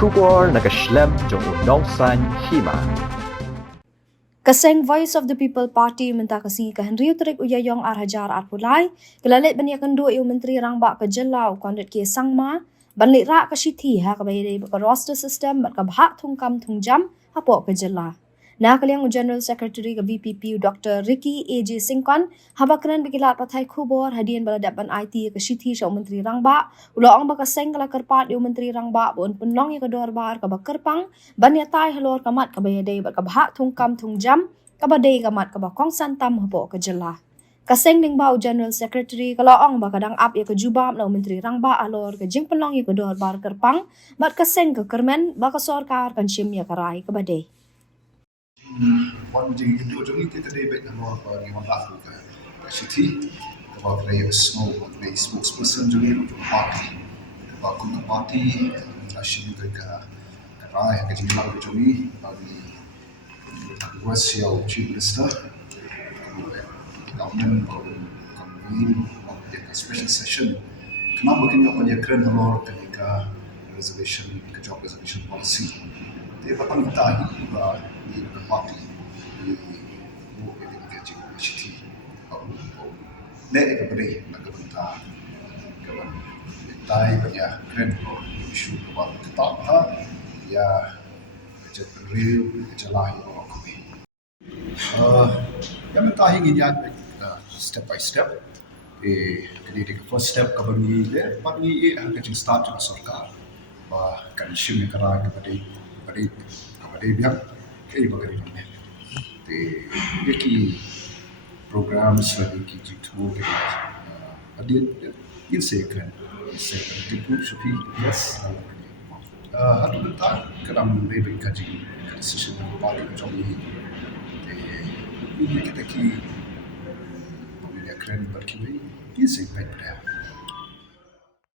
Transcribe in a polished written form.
Kubor nakaslem jong udongsan Hima. Kaseng Voice of the People Party minta kasi kahenriu terik uyayong arhajar arpulai, kelalit bania kendu iu menteri rangba ke jelau Conrad ke sangma, banlit rak ke Shithi ha ke bayai ke roster system bat ke bahak thungkam thungjam hapo ke jela. Nah kaliang General Secretary ke BPP Dr. Ricky AJ Singkon habakran bikilat patai kubor hadian baladapan IT ke Shithi syau menteri rangba, ulang ba kaseng kala kerpat iu menteri rangba bon Pynlong ke Dorbar ke Kyrpang, bania tai halor kamat ke bayai bat ke bahak thungkam thungjam kabadai kamat ka bakong santam hapo ke jela. Kaseng ning bau General Secretary kalau ong ba kadang up ya ke jubab na menteri rangba alor ke jing Pynlong ya ke Dorbar Kyrpang bat kaseng ke kermen ba ka sorkar kan shim ya karai kabadai. One thing you do kita day back ano pa ni mga ka Shithi about the spokesperson juga untuk party bakung party asyik ka karai ka jinglang joni bagi was your chief minister government convene a special session kenapa kini apa dia keren halor ketika reservation ke job reservation policy dia patang kita di parti di gaji Shithi ne kepada nak tai banyak keren isu kebat ketat ya jadi real jelah yang kami yang mentahi giat step by step jadi the first step kabagi le pagi ang kecil start dengan sarkar bah kan shim kara kepada pihak ke bagari ne te ki program lagi ki jitu ke adil insekren tipu shupi yes hatu benta kadang lebih kaji decision party jomi ini kita ki pemilihan keren berkini insek pada